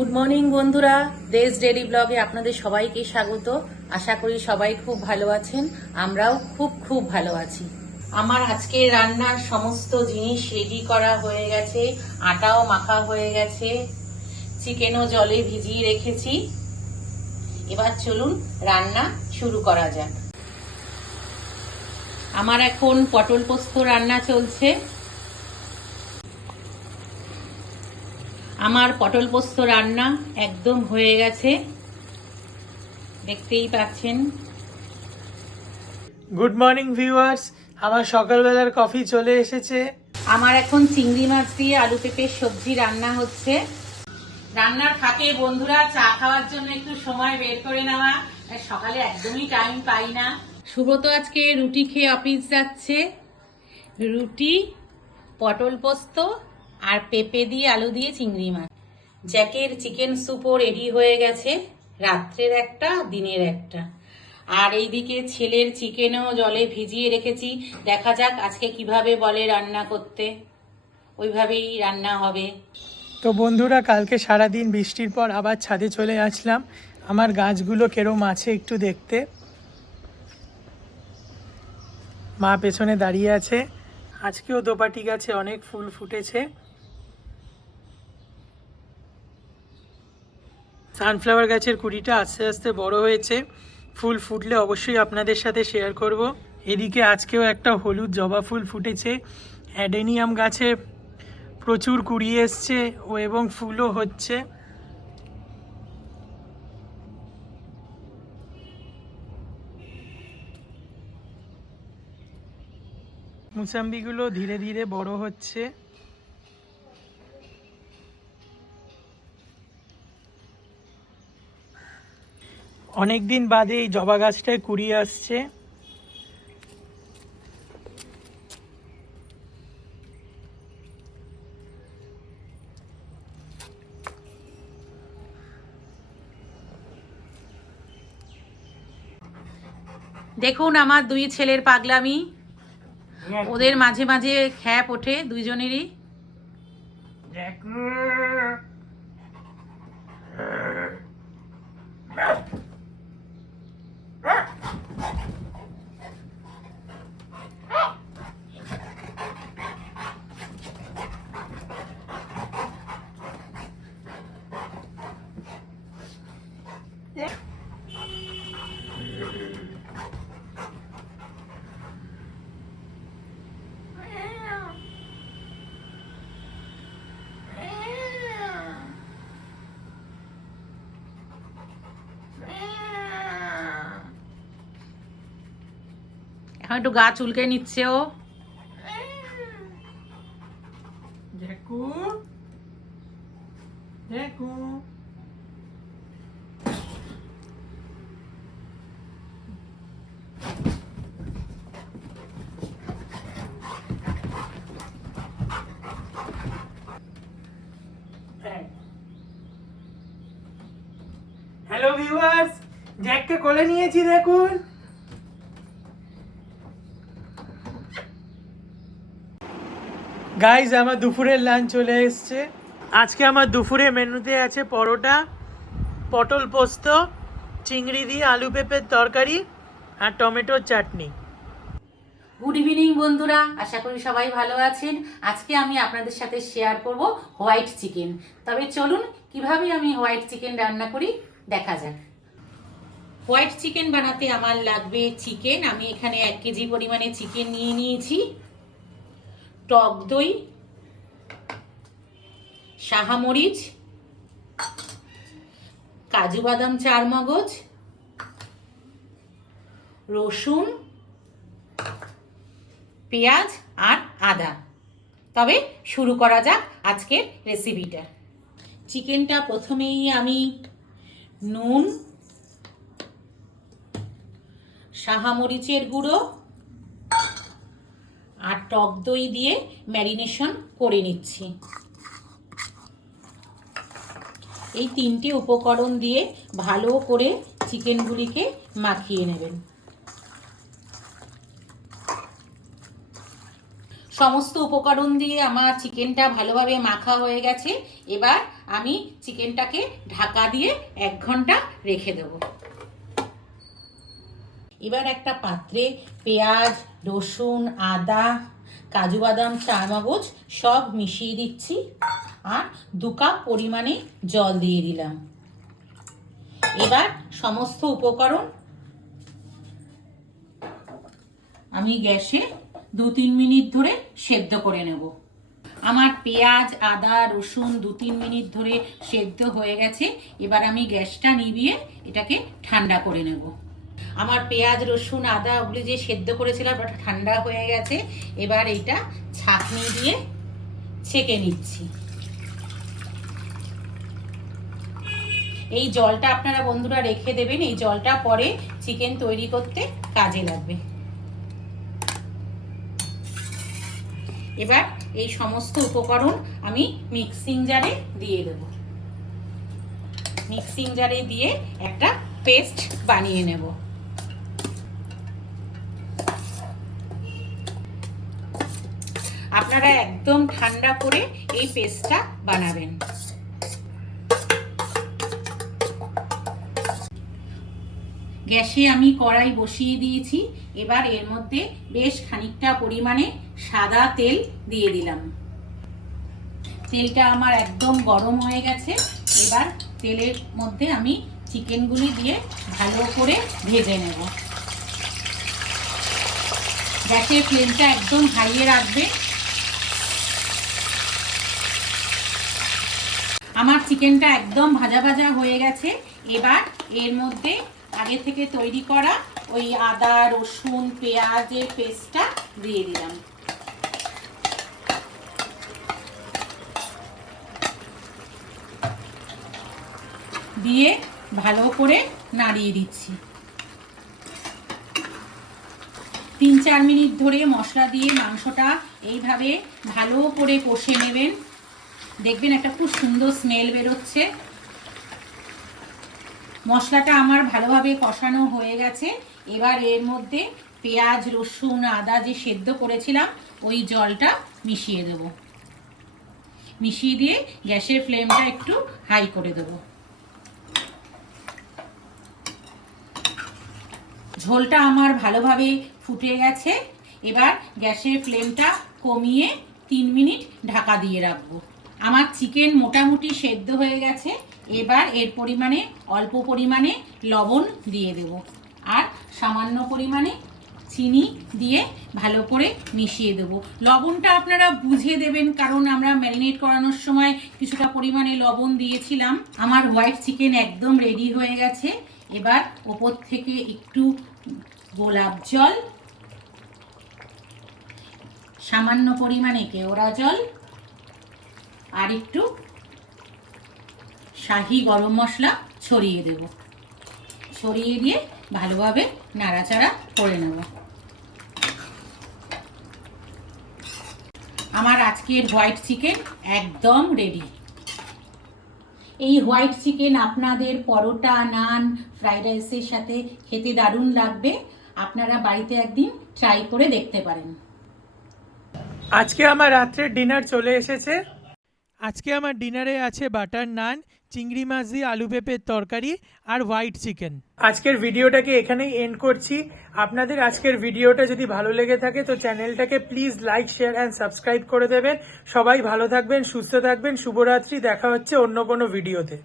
Good morning বন্ধুরা, দেশ daily ব্লগে আপনাদের সবাইকে স্বাগত। আশা করি সবাই খুব ভালো আছেন, আমরাও খুব ভালো আছি। আমার আজকে রান্নার সমস্ত জিনিস রেডি করা হয়ে গেছে, আটাও মাখা হয়ে গেছে, চিকেনও জলে ভিজিয়ে রেখেছি। এবার চলুন রান্না শুরু করা যাক। আমার এখন পটল পোস্ত রান্না চলছে। আমার পটল পোস্ত রান্না একদম হয়ে গেছে, দেখতেই পাচ্ছেন। গুড মর্নিং ভিউয়ার্স, আমার সকালবেলার কফি চলে এসেছে। আমার এখন চিংড়ি মাছ দিয়ে আলু পেঁপের সবজি রান্না হচ্ছে। রান্নার ফাঁকে বন্ধুরা চা খাওয়ার জন্য একটু সময় বের করে নেওয়া, সকালে একদমই টাইম পাই না। সুব্রত আজকে রুটি খেয়ে অফিস যাচ্ছে। রুটি, পটল পোস্ত আর পেঁপে দিয়ে আলু দিয়ে চিংড়ি মাছ। জ্যাকের চিকেন স্যুপও রেডি হয়ে গেছে, রাত্রের একটা দিনের একটা। আর এইদিকে ছেলের চিকেনও জলে ভিজিয়ে রেখেছি। দেখা যাক আজকে কিভাবে বলে রান্না করতে, ওইভাবেই রান্না হবে। তো বন্ধুরা, কালকে সারাদিন বৃষ্টির পর আবার ছাদে চলে আসলাম আমার গাছগুলো কেরম আছে একটু দেখতে। মা পেছনে দাঁড়িয়ে আছে। আজকেও দোপাটি গাছে অনেক ফুল ফুটেছে। সানফ্লাওয়ার গাছের কুড়িটা আস্তে আস্তে বড় হয়েছে, ফুল ফুটলে অবশ্যই আপনাদের সাথে শেয়ার করব। এদিকে আজকেও একটা হলুদ জবা ফুল ফুটেছে। অ্যাডেনিয়াম গাছে প্রচুর কুড়ি এসছে এবং ফুলও হচ্ছে। মুসাম্বিগুলো ধীরে ধীরে বড় হচ্ছে। অনেকদিন বাদে এই জবা গাছটায় কুড়ি আসছে। দেখুন আমার দুই ছেলের পাগলামি, ওদের মাঝে মাঝে খ্যাপ ওঠে দুইজনেরই। এখন একটু গা চুলকে নিচ্ছে ও। দেখো দেখো, হ্যালো ভিউয়ার্স, জ্যাককে কোলে নিয়েছি দেখুন। গাইজ, আমার দুপুরের লাঞ্চ চলে এসছে। আজকে আমার দুপুরে মেনুতে আছে পরোটা, পটল পোস্ত, চিংড়ি দিয়ে আলু পেঁপের তরকারি আর টমেটোর চাটনি। গুড ইভিনিং বন্ধুরা, আশা করি সবাই ভালো আছেন। আজকে আমি আপনাদের সাথে শেয়ার করব হোয়াইট চিকেন। তবে চলুন কিভাবে আমি হোয়াইট চিকেন রান্না করি দেখা যাক। হোয়াইট চিকেন বানাতে আমার লাগবে চিকেন। আমি এখানে 1 কেজি পরিমাণে চিকেন নিয়ে নিয়েছি, টক দই, শাহামরিচ, কাজু বাদাম 4 মগজ, রসুন, পেঁয়াজ আর আদা। তবে শুরু করা যাক আজকের রেসিপিটা। চিকেনটা প্রথমেই আমি নুন, শাহামরিচের গুঁড়ো আর টক দই দিয়ে ম্যারিনেশন করে নিচ্ছি। এই 3টে উপকরণ দিয়ে ভালো করে চিকেনগুলিকে মাখিয়ে নেবেন। সমস্ত উপকরণ দিয়ে আমার চিকেনটা ভালোভাবে মাখা হয়ে গেছে। এবার আমি চিকেনটাকে ঢাকা দিয়ে 1 ঘন্টা রেখে দেব। এবার একটা পাত্রে পেঁয়াজ, রসুন, আদা, কাজু বাদাম, চারমগজ সব মিশিয়ে দিচ্ছি আর 2 কাপ পরিমাণে জল দিয়ে দিলাম। এবার সমস্ত উপকরণ আমি গ্যাসে 2-3 মিনিট ধরে সেদ্ধ করে নেব। আমার পেঁয়াজ, আদা, রসুন 2-3 মিনিট ধরে সেদ্ধ হয়ে গেছে। এবার আমি গ্যাসটা নিভিয়ে এটাকে ঠান্ডা করে নেব। আমার পেঁয়াজ, রসুন, আদা ওগুলি যে সেদ্ধ করেছিলাম ওটা ঠান্ডা হয়ে গেছে। এবার এটা ছাঁকনি দিয়ে ছেঁকে নিচ্ছি। এই জলটা আপনারা বন্ধুরা রেখে দেবেন, এই জলটা পরে চিকেন তৈরি করতে কাজে লাগবে। এবার এই সমস্ত উপকরণ আমি মিক্সিং জারে দিয়ে দেব। মিক্সিং জারে দিয়ে একটা পেস্ট বানিয়ে নেব। আপনারা একদম ঠান্ডা করে এই পেস্টটা বানাবেন। গ্যাসে আমি কড়াই বসিয়ে দিয়েছি। এবার এর মধ্যে বেশ খানিকটা পরিমাণে সাদা তেল দিয়ে দিলাম। তেলটা আমার একদম গরম হয়ে গেছে। এবার তেলের মধ্যে আমি চিকেনগুলি দিয়ে ভালো করে ভেজে নেব। গ্যাসের ফ্লেমটা একদম হাইয়ে রাখবে। আমার চিকেনটা একদম ভাজা ভাজা হয়ে গেছে। এবার এর মধ্যে আগে থেকে তৈরি করা ওই আদা, রসুন, পেঁয়াজের পেস্টটা দিয়ে দিলাম। দিয়ে ভালো করে নাড়িয়ে দিচ্ছি। 3-4 মিনিট ধরে মশলা দিয়ে মাংসটা এইভাবে ভালো করে কষে নেবেন। দেখবেন একটা খুব সুন্দর স্মেল বেরোচ্ছে। মশলাটা আমার ভালোভাবে কষানো হয়ে গেছে। এবার এর মধ্যে পেঁয়াজ, রসুন, আদা যে সেদ্ধ করেছিলাম ওই জলটা মিশিয়ে দেব। মিশিয়ে দিয়ে গ্যাসের ফ্লেমটা একটু হাই করে দেব। ঝোলটা আমার ভালোভাবে ফুটে গেছে। এবার গ্যাসের ফ্লেমটা কমিয়ে 3 মিনিট ঢাকা দিয়ে রাখবো। আমার চিকেন মোটামুটি সেদ্ধ হয়ে গেছে। এবার এর পরিমাণে অল্প পরিমাণে লবণ দিয়ে দেব আর সামান্য পরিমাণে চিনি দিয়ে ভালো করে মিশিয়ে দেব। লবণটা আপনারা বুঝে দেবেন, কারণ আমরা ম্যারিনেট করানোর সময় কিছুটা পরিমাণে লবণ দিয়েছিলাম। আমার হোয়াইট চিকেন একদম রেডি হয়ে গেছে। এবার ওপর থেকে একটু গোলাপ জল, সামান্য পরিমাণে কেওড়া জল আর একটু শাহি গরম মশলা ছড়িয়ে দেব। ছড়িয়ে দিয়ে ভালোভাবে নাড়াচাড়া করে নেব। আমার আজকের হোয়াইট চিকেন একদম রেডি। এই হোয়াইট চিকেন আপনাদের পরোটা, নান, ফ্রাইড রাইসের সাথে খেতে দারুণ লাগবে। আপনারা বাড়িতে একদিন ট্রাই করে দেখতে পারেন। আজকে আমার রাত্রের ডিনার চলে এসেছে। আজকে আমার ডিনারে আছে বাটার নান, চিংড়ি মাছ দিয়ে আলু পেঁপের তরকারি আর হোয়াইট চিকেন। আজকের ভিডিওটাকে এখানেই এন্ড করছি। আপনাদের আজকের ভিডিওটা যদি ভালো লেগে থাকে তো চ্যানেলটাকে please like, share and subscribe করে দেবেন। সবাই ভালো থাকবেন, সুস্থ থাকবেন। শুভরাত্রি। দেখা হচ্ছে অন্য কোনো ভিডিওতে।